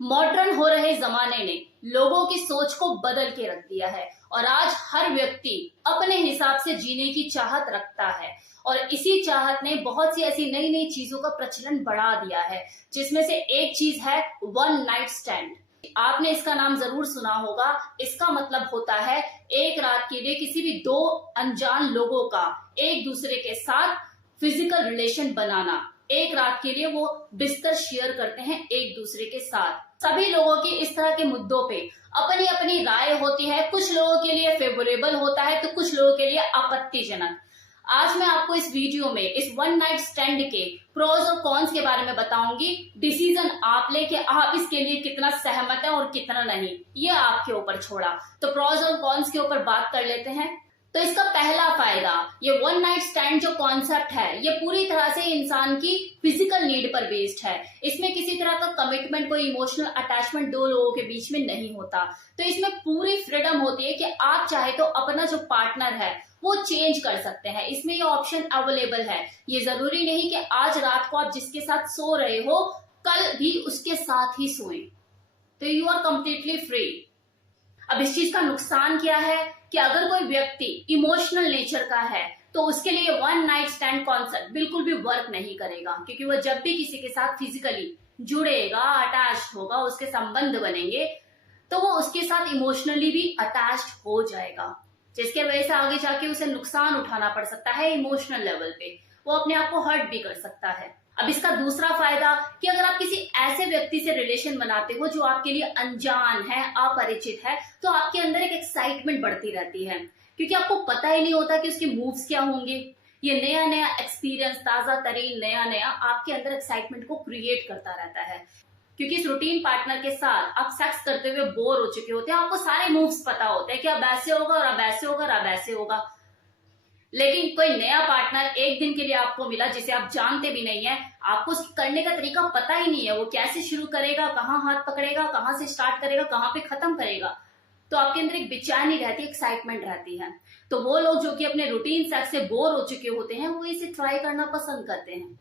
Modern हो रहे जमाने ने लोगों की सोच को बदल के रख दिया है और आज हर व्यक्ति अपने हिसाब से जीने की चाहत रखता है। और इसी चाहत ने बहुत सी ऐसी नई नई चीजों का प्रचलन बढ़ा दिया है, जिसमें से एक चीज है वन नाइट स्टैंड। आपने इसका नाम जरूर सुना होगा। इसका मतलब होता है एक रात के लिए किसी भी दो अनजान लोगों का एक दूसरे के साथ फिजिकल रिलेशन बनाना। एक रात के लिए वो बिस्तर शेयर करते हैं एक दूसरे के साथ। सभी लोगों की इस तरह के मुद्दों पे अपनी अपनी राय होती है। कुछ लोगों के लिए फेवरेबल होता है तो कुछ लोगों के लिए आपत्तिजनक। आज मैं आपको इस वीडियो में इस वन नाइट स्टैंड के प्रोज और कॉन्स के बारे में बताऊंगी। डिसीजन आप ले कि आप इसके लिए कितना सहमत है और कितना नहीं, ये आपके ऊपर छोड़ा। तो प्रोज और कॉन्स के ऊपर बात कर लेते हैं। तो इसका पहला फायदा, ये वन नाइट स्टैंड जो कॉन्सेप्ट है ये पूरी तरह से इंसान की फिजिकल नीड पर बेस्ड है। इसमें किसी तरह का कमिटमेंट, कोई इमोशनल अटैचमेंट दो लोगों के बीच में नहीं होता। तो इसमें पूरी फ्रीडम होती है कि आप चाहे तो अपना जो पार्टनर है वो चेंज कर सकते हैं। इसमें ये ऑप्शन अवेलेबल है। ये जरूरी नहीं कि आज रात को आप जिसके साथ सो रहे हो कल भी उसके साथ ही सोएं। तो यू आर कंप्लीटली फ्री। अब इस चीज का नुकसान क्या है कि अगर कोई व्यक्ति इमोशनल नेचर का है तो उसके लिए वन नाइट स्टैंड कॉन्सेप्ट बिल्कुल भी वर्क नहीं करेगा, क्योंकि वह जब भी किसी के साथ फिजिकली जुड़ेगा, अटैच होगा, उसके संबंध बनेंगे तो वो उसके साथ इमोशनली भी अटैच हो जाएगा, जिसके वजह से आगे जाके उसे नुकसान उठाना पड़ सकता है। इमोशनल लेवल पे वो अपने आप को हर्ट भी कर सकता है। अब इसका दूसरा फायदा कि अगर आप किसी ऐसे व्यक्ति से रिलेशन बनाते हो जो आपके लिए अनजान है, अपरिचित है, तो आपके अंदर एक एक्साइटमेंट बढ़ती रहती है, क्योंकि आपको पता ही नहीं होता कि उसके मूव्स क्या होंगे। ये नया नया एक्सपीरियंस, ताजा तरीन नया नया आपके अंदर एक्साइटमेंट को क्रिएट करता रहता है। क्योंकि इस रूटीन पार्टनर के साथ आप सेक्स करते हुए बोर हो चुके होते हैं, आपको सारे मूव्स पता होते हैं कि अब ऐसे होगा और अब ऐसे होगा और अब ऐसे होगा। लेकिन कोई नया पार्टनर एक दिन के लिए आपको मिला जिसे आप जानते भी नहीं है, आपको उसकी करने का तरीका पता ही नहीं है, वो कैसे शुरू करेगा, कहाँ हाथ पकड़ेगा, कहाँ से स्टार्ट करेगा, कहाँ पे खत्म करेगा। तो आपके अंदर एक बेचैनी रहती है, एक्साइटमेंट रहती है। तो वो लोग जो कि अपने रूटीन सेक्स से बोर हो चुके होते हैं वो इसे ट्राई करना पसंद करते हैं।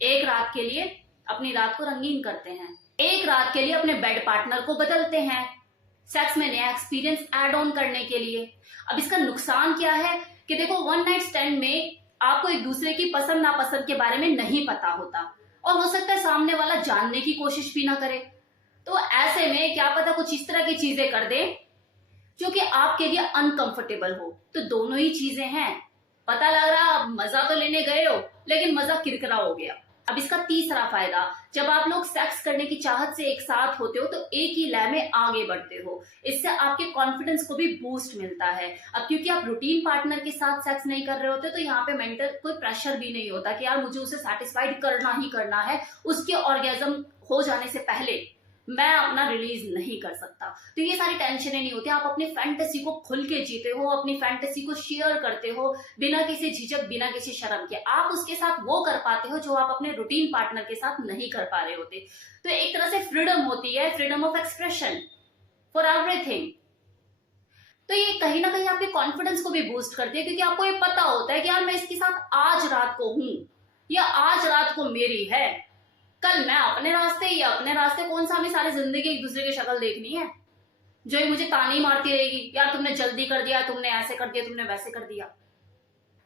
एक रात के लिए अपनी रात को रंगीन करते हैं, एक रात के लिए अपने बेड पार्टनर को बदलते हैं सेक्स में नया एक्सपीरियंस ऐड ऑन करने के लिए। अब इसका नुकसान क्या है कि देखो, वन नाइट स्टैंड में आपको एक दूसरे की पसंद नापसंद के बारे में नहीं पता होता और हो सकता है सामने वाला जानने की कोशिश भी ना करे। तो ऐसे में क्या पता कुछ इस तरह की चीजें कर दे जो कि आपके लिए अनकंफर्टेबल हो। तो दोनों ही चीजें हैं। पता लग रहा आप मजा तो लेने गए हो लेकिन मजा किरकिरा हो गया। अब इसका तीसरा फायदा, जब आप लोग सेक्स करने की चाहत से एक साथ होते हो तो एक ही लय में आगे बढ़ते हो। इससे आपके कॉन्फिडेंस को भी बूस्ट मिलता है। अब क्योंकि आप रूटीन पार्टनर के साथ सेक्स नहीं कर रहे होते तो यहाँ पे मेंटल कोई प्रेशर भी नहीं होता कि यार मुझे उसे सेटिस्फाइड करना ही करना है, उसके ऑर्गेजम हो जाने से पहले मैं अपना रिलीज नहीं कर सकता। तो ये सारी टेंशनें नहीं होती। आप अपनी फैंटेसी को खुल के जीते हो, अपनी फैंटेसी को शेयर करते हो बिना किसी झिझक, बिना किसी शर्म के। आप उसके साथ वो कर पाते हो जो आप अपने रूटीन पार्टनर के साथ नहीं कर पा रहे होते। तो एक तरह से फ्रीडम होती है, freedom of expression for everything. तो ये कहीं ना कहीं आपके कॉन्फिडेंस को भी बूस्ट करती है, क्योंकि आपको ये पता होता है कि यार मैं इसके साथ आज रात को हूं या आज रात को मेरी है, कल मैं अपने रास्ते या अपने रास्ते। कौन सा हमें सारी जिंदगी एक दूसरे की शक्ल देखनी है जो ही मुझे ताने मारती रहेगी, यार तुमने जल्दी कर दिया, तुमने ऐसे कर दिया, तुमने वैसे कर दिया।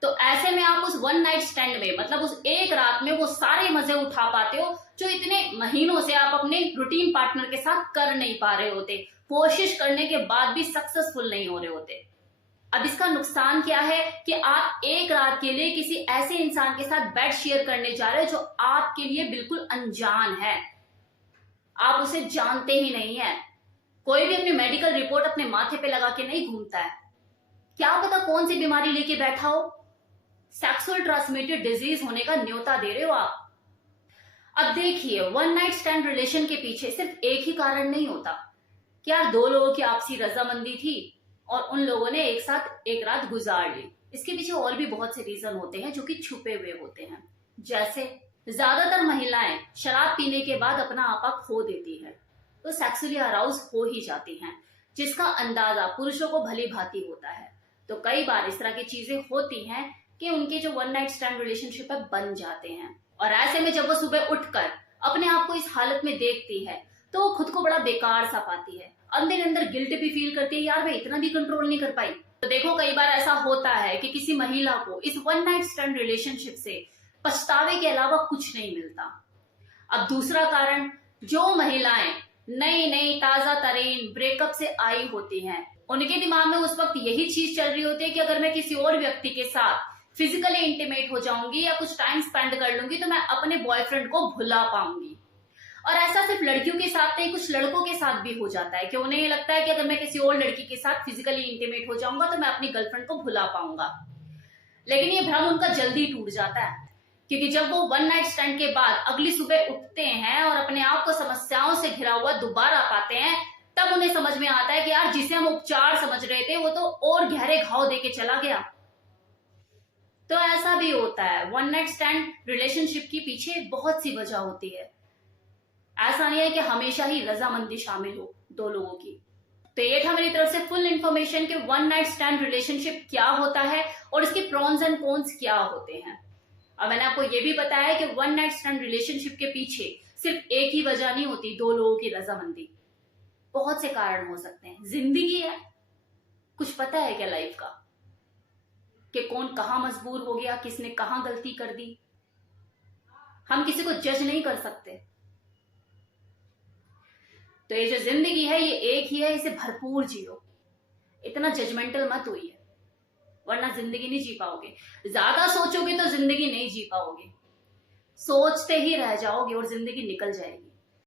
तो ऐसे में आप उस वन नाइट स्टैंड में, मतलब उस एक रात में वो सारे मजे उठा पाते हो जो इतने महीनों से आप अपने रूटीन पार्टनर के साथ कर नहीं पा रहे होते, कोशिश करने के बाद भी सक्सेसफुल नहीं हो रहे होते। अब इसका नुकसान क्या है कि आप एक रात के लिए किसी ऐसे इंसान के साथ बेड शेयर करने जा रहे हो जो आपके लिए बिल्कुल अनजान है, आप उसे जानते ही नहीं है। कोई भी अपनी मेडिकल रिपोर्ट अपने माथे पे लगा के नहीं घूमता है, क्या पता कौन सी बीमारी लेके बैठा हो। सेक्सुअल ट्रांसमिटेड डिजीज होने का न्योता दे रहे हो आप। अब देखिए, वन नाइट स्टैंड रिलेशन के पीछे सिर्फ एक ही कारण नहीं होता कि यार दो लोगों की आपसी रजामंदी थी और उन लोगों ने एक साथ एक रात गुजार ली। इसके पीछे और भी बहुत से रीजन होते हैं जो कि छुपे हुए होते हैं। जैसे ज्यादातर महिलाएं शराब पीने के बाद अपना आपा खो देती है तो सेक्सुअली अराउज हो ही जाती हैं, जिसका अंदाजा पुरुषों को भली भांति होता है। तो कई बार इस तरह की चीजें होती हैं कि उनके जो वन नाइट स्टैंड रिलेशनशिप है बन जाते हैं। और ऐसे में जब वो सुबह उठकर अपने आप को इस हालत में देखती है तो खुद को बड़ा बेकार सा पाती है, अंदर अंदर गिल्ट भी फील करती है, यार मैं इतना भी कंट्रोल नहीं कर पाई। तो देखो कई बार ऐसा होता है कि किसी महिला को इस वन नाइट स्टैंड रिलेशनशिप से पछतावे के अलावा कुछ नहीं मिलता। अब दूसरा कारण, जो महिलाएं नई नई ताजा तरीन ब्रेकअप से आई होती हैं, उनके दिमाग में उस वक्त यही चीज चल रही होती है कि अगर मैं किसी और व्यक्ति के साथ फिजिकली इंटीमेट हो जाऊंगी या कुछ टाइम स्पेंड कर लूंगी तो मैं अपने बॉयफ्रेंड को भुला पाऊंगी। और ऐसा सिर्फ लड़कियों के साथ नहीं, कुछ लड़कों के साथ भी हो जाता है कि उन्हें ये लगता है कि अगर मैं किसी और लड़की के साथ फिजिकली इंटीमेट हो जाऊंगा तो मैं अपनी गर्लफ्रेंड को भुला पाऊंगा। लेकिन ये भ्रम उनका जल्दी टूट जाता है, क्योंकि जब वो वन नाइट स्टैंड के बाद अगली सुबह उठते हैं और अपने आप को समस्याओं से घिरा हुआ दोबारा पाते हैं, तब उन्हें समझ में आता है कि यार जिसे हम उपचार समझ रहे थे वो तो और गहरे घाव देके चला गया। तो ऐसा भी होता है, वन नाइट स्टैंड रिलेशनशिप के पीछे बहुत सी वजह होती है। ऐसा नहीं है कि हमेशा ही रजामंदी शामिल हो दो लोगों की। तो ये था मेरी तरफ से फुल इंफॉर्मेशन कि वन नाइट स्टैंड रिलेशनशिप क्या होता है और इसके प्रॉन्स एंड कॉन्स क्या होते हैं। अब मैंने आपको ये भी बताया कि वन नाइट स्टैंड रिलेशनशिप के पीछे सिर्फ एक ही वजह नहीं होती, दो लोगों की रजामंदी, बहुत से कारण हो सकते हैं। जिंदगी है, कुछ पता है क्या लाइफ का कि कौन कहां मजबूर हो गया, किसने कहां गलती कर दी। हम किसी को जज नहीं कर सकते। तो ये जो जिंदगी है ये एक ही है, इसे भरपूर जियो, इतना जजमेंटल मत होइए, वरना जिंदगी नहीं जी पाओगे। ज्यादा सोचोगे तो जिंदगी नहीं जी पाओगे, सोचते ही रह जाओगे और जिंदगी निकल जाएगी।